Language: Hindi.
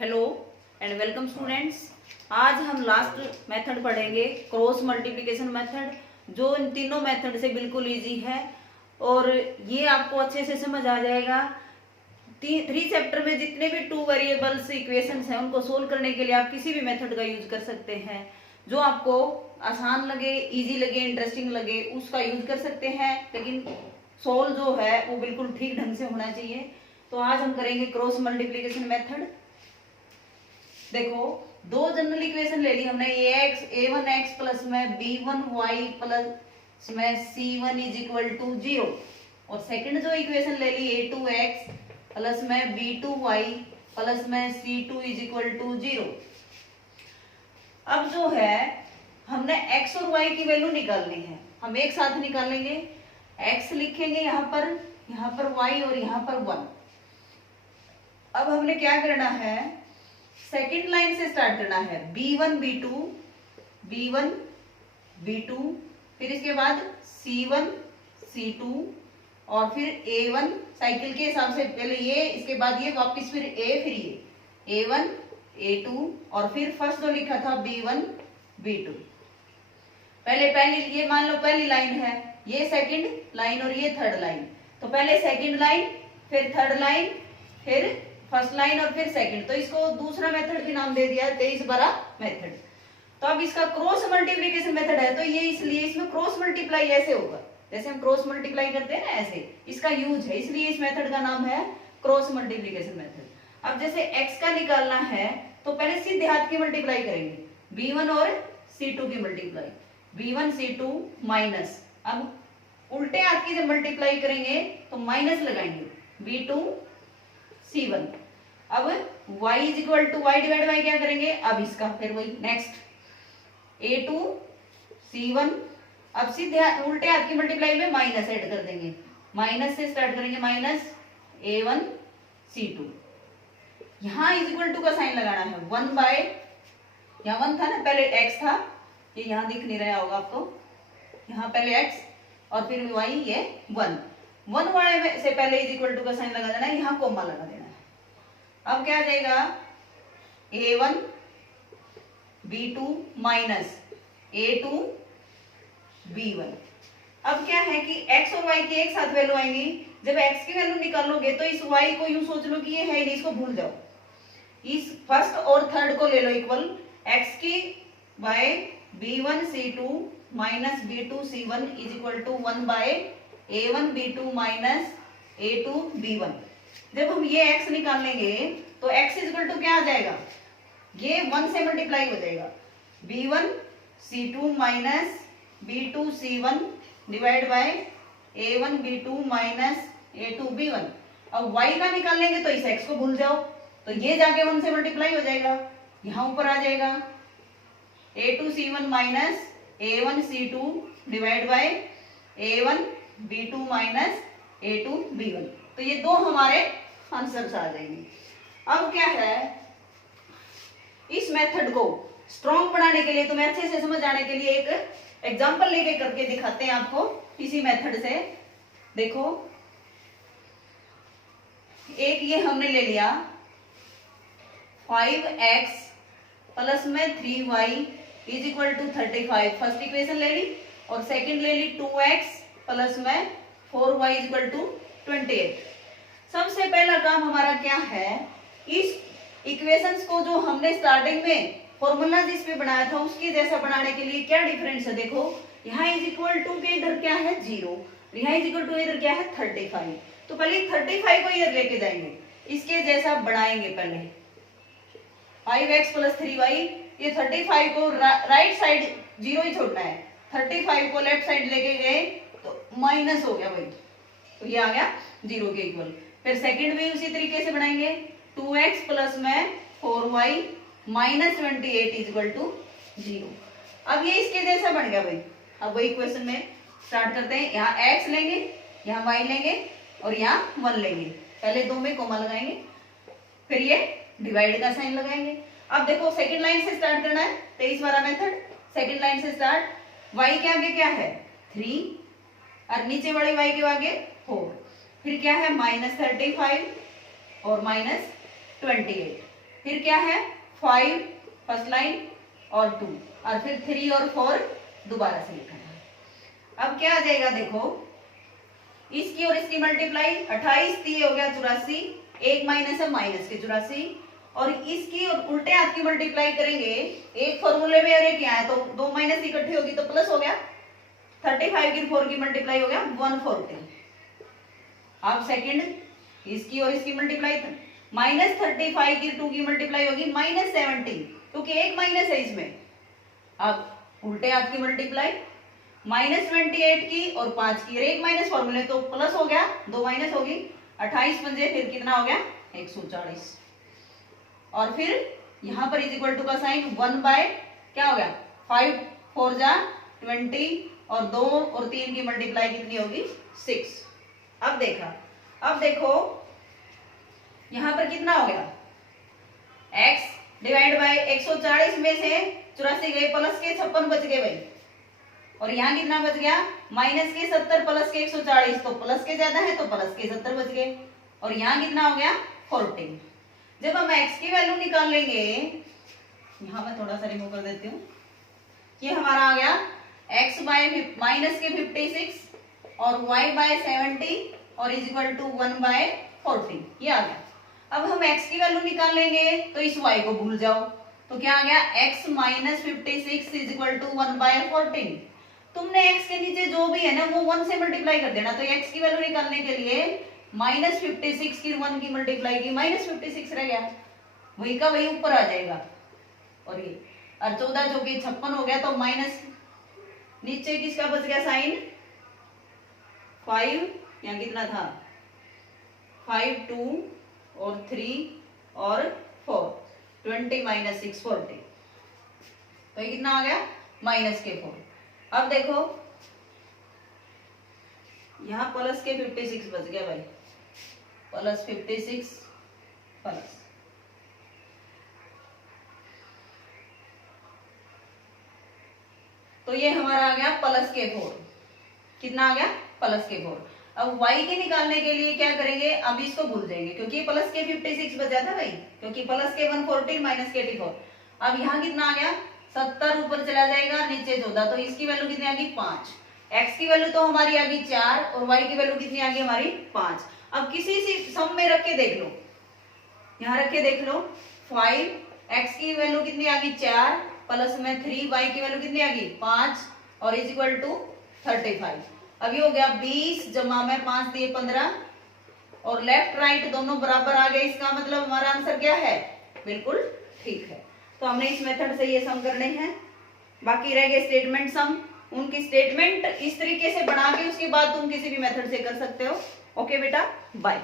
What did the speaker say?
Hello and welcome students. आज हम लास्ट मेथड पढ़ेंगे, क्रॉस मल्टीप्लिकेशन मेथड, जो इन तीनों मेथड से बिल्कुल इजी है और ये आपको अच्छे से समझ आ जाएगा। थ्री चैप्टर में जितने भी टू वेरिएबल्स इक्वेशंस हैं उनको सोल्व करने के लिए आप किसी भी मेथड का यूज कर सकते हैं। जो आपको आसान लगे, इजी लगे, इंटरेस्टिंग लगे उसका यूज कर सकते हैं, लेकिन सोल्व जो है वो बिल्कुल ठीक ढंग से होना चाहिए। तो आज हम करेंगे क्रॉस मल्टीप्लिकेशन मेथड। देखो, दो जनरल इक्वेशन ले ली हमने, a1x प्लस में b1y प्लस में c1 इज इक्वल टू 0, और सेकंड जो इक्वेशन ले ली a2x प्लस में b2y प्लस में c2 इज इक्वल टू 0। अब जो है हमने x और y की वैल्यू निकालनी है, हम एक साथ निकालेंगे। x लिखेंगे यहाँ पर y और यहाँ पर 1। अब हमने क्या करना है, सेकेंड लाइन से स्टार्ट करना है, b1 b2, फिर इसके बाद c1 c2 और फिर a1 साइकिल के हिसाब से, पहले ये, इसके बाद ये, वापस फिर a, फिर ये a1 a2 और फिर फर्स्ट जो लिखा था b1 b2। पहले ये मान लो पहली लाइन है, ये सेकंड लाइन और ये थर्ड लाइन। तो पहले सेकंड लाइन, फिर थर्ड लाइन, फिर फर्स्ट लाइन और फिर सेकंड। तो इसको दूसरा मेथड भी नाम दे दिया 23/12 मेथड। तो अब इसका क्रॉस मल्टीप्लिकेशन मेथड है, तो ये इसलिए इसमें क्रॉस मल्टीप्लाई ऐसे होगा, जैसे हम क्रॉस मल्टीप्लाई करते हैं ना, ऐसे इसका यूज है, इसलिए इस मेथड का नाम है क्रॉस मल्टीप्लिकेशन मेथड। अब जैसे x का निकालना है तो पहले सीधे हाथ की मल्टीप्लाई करेंगे, b1 और c2 की मल्टीप्लाई, b1 c2 माइनस, अब उल्टे हाथ की जब मल्टीप्लाई करेंगे तो माइनस लगाएंगे, b2 c1। अब y is equal to y divide by क्या करेंगे, अब इसका फिर वही नेक्स्ट a2 c1। अब सीधे उल्टे हाथ की मल्टीप्लाई में माइनस ऐड कर देंगे, माइनस से स्टार्ट करेंगे, माइनस a1 c2। यहाँ इज इक्वल टू का साइन लगाना है, 1 बाय, यहाँ 1 था ना, पहले x था, ये यहाँ दिख नहीं रहा होगा आपको, यहाँ पहले x और फिर y, ये 1 वाले में से पहले इज इक्वल टू का साइन लगा देना है, यहाँ कोमा लगा देना है। अब क्या आ जाएगा, a1 b2 minus a2 b1। अब क्या है कि x और y की एक साथ वैल्यू आएंगी, जब x की वैल्यू निकालोगे तो इस y को यूं सोच लो कि ये है, इसको भूल जाओ, इस फर्स्ट और थर्ड को ले लो इक्वल, x की by b1 c2 minus b2 c1 is equal to 1 by a1 b2 minus a2 b1। जब हम ये x निकाल लेंगे तो x इज इक्वल टू क्या आ जाएगा, ये 1 से मल्टीप्लाई हो जाएगा, b1 c2 minus b2 c1 divide by a1 b2 minus a2 b1। अब y का निकाल लेंगे तो इस x को भूल जाओ, तो ये जाके 1 से मल्टीप्लाई हो जाएगा, यहाँ ऊपर आ जाएगा a2 c1 minus a1 c2 divide by a1 b2 minus a2 b1। तो ये दो हमारे आंसर्स आ जाएंगे। अब क्या है, इस मेथड को स्ट्रॉन्ग बनाने के लिए, तुम्हें अच्छे से समझ आने के लिए एक एग्जांपल लेके करके दिखाते हैं आपको इसी मेथड से। देखो, एक ये हमने ले लिया 5x प्लस में 3y is equal to 35, first equation ले ली, और सेकंड ले ली 2x प्लस में 4y इज इक्वल टू 28। सबसे पहला काम हमारा क्या है, इस इक्वेशंस को जो हमने स्टार्टिंग में फॉर्मूला जिस पे बनाया था उसके जैसा बनाने के लिए क्या डिफरेंस है। देखो, यहाँ इज इक्वल टू के इधर क्या है 0, यहाँ इज इक्वल टू इधर क्या है 35। तो पहले 35 को इधर लेके जाएंगे, इसके जैसा बनाएंगे। पहले 5x प्लस 3y, ये 35 को राइट साइड 0 ही छोड़ना है, 35 को लेफ्ट साइड लेके गए तो माइनस हो गया भाई, तो ये आ गया 0 के इक्वल। फिर सेकंड भी उसी तरीके से बनाएंगे, 2x प्लस में 4y minus 28 is equal to 0। अब ये इसके जैसा बन गया भाई। अब वही इक्वेशन में स्टार्ट करते हैं, यहाँ x लेंगे, यहाँ y लेंगे और यहाँ 1 लेंगे, पहले दो में कोमा लगाएंगे, फिर ये डिवाइड का साइन लगाएंगे। अब देखो, सेकंड लाइन से स्टार्ट करना है, 23/12 मेथड, सेकंड लाइन से स्टार्ट, y के आगे क्या है 3 और नीचे वाले y के आगे 4, फिर क्या है -35 और -28, फिर क्या है 5 फर्स्ट लाइन और 2 और फिर 3 और 4 दोबारा से लिखना है। अब क्या आ जाएगा देखो, इसकी और इसकी मल्टीप्लाई 28 3 हो गया 84, एक माइनस है माइनस के 84, और इसकी और उल्टे हाथ की मल्टीप्लाई करेंगे, एक फॉर्मूले में और एक यहाँ है तो दो माइनस इकट्ठी होगी तो प्लस हो गया, 35 की 4 की मल्टीप्लाई हो गया 140। अब सेकंड इसकी और इसकी मल्टीप्लाई -35 की 2 की मल्टीप्लाई होगी -17, क्योंकि एक माइनस है इसमें। अब उल्टे हाथ की मल्टीप्लाई -28 की और 5 की, एक माइनस फॉर्मूले तो प्लस हो गया, दो माइनस होगी, 28 पंजे फिर कितना हो गया 140, और फिर यहां पर इज इक्वल टू का साइन 1 बाय क्या हो गया 5 4 जा 20 और 2 और 3 की मल्टीप्लाई कितनी होगी 6। अब देखो यहां पर कितना हो गया x डिवाइड बाय 140 में से 84 गए, प्लस के 56 बच गए भाई, और यहाँ कितना बच गया माइनस के 70 प्लस के 140, तो प्लस के ज्यादा है तो प्लस के 70 बच गए, और यहाँ कितना हो गया 14। जब हम x की वैल्यू निकाल लेंगे, यहाँ मैं थोड़ा सा रिमूव कर देती हूँ, ये हमारा आ गया x बाय माइनस के 56 और y बाय 70 और इज इक्वल टू 1 बाय 14, ये आ गया। अब हम x की वैल्यू निकाल लेंगे तो इस y को भूल जाओ, तो क्या आ गया x minus 56 is equal to 1 by 14। तुमने x के नीचे जो भी है ना वो 1 से मल्टीप्लाई कर देना, तो x की वैल्यू निकालने के लिए -56 की 1 की मल्टीप्लाई की -56 रह गया, वही का वही ऊपर आ जाएगा, और ये और 14 जो कि 56 हो गया, तो माइनस नीचे किसका बच गया साइन 5, यहाँ कितना था 5 2 और 3 और 4 20 माइनस 6 40, तो ये कितना आ गया माइनस के 4। अब देखो यहाँ प्लस के 56 बच गया भाई, प्लस 56 प्लस, तो ये हमारा आ गया प्लस के 4, कितना आ गया प्लस के 4। अब y के निकालने के लिए क्या करेंगे, अब इसको भूल जाएंगे क्योंकि प्लस के 56 बचा था भाई, क्योंकि प्लस के 114 माइनस के 84। अब यहाँ कितना आ गया 70 ऊपर चला जाएगा, नीचे 14, तो इसकी वैल्यू कितनी आ गई 5। x की वैल्यू तो हमारी आ गई 4 और y की वैल्यू कितनी आ गई हमारी 5। अब किसी सी सम में रख के देख लो, यहाँ रख के देख लो 5, x की वैल्यू कितनी आ गई 4 प्लस में 3, y की वैल्यू कितनी आ गई 5 और इज इक्वल टू 35। अभी हो गया 20 जमा में 5 दिए 15, और लेफ्ट राइट दोनों बराबर आ गए, इसका मतलब हमारा आंसर क्या है बिल्कुल ठीक है। तो हमने इस मेथड से ये सम करने हैं, बाकी रह गए स्टेटमेंट सम, उनकी स्टेटमेंट इस तरीके से बना के उसके बाद तुम किसी भी मेथड से कर सकते हो। ओके बेटा, बाय।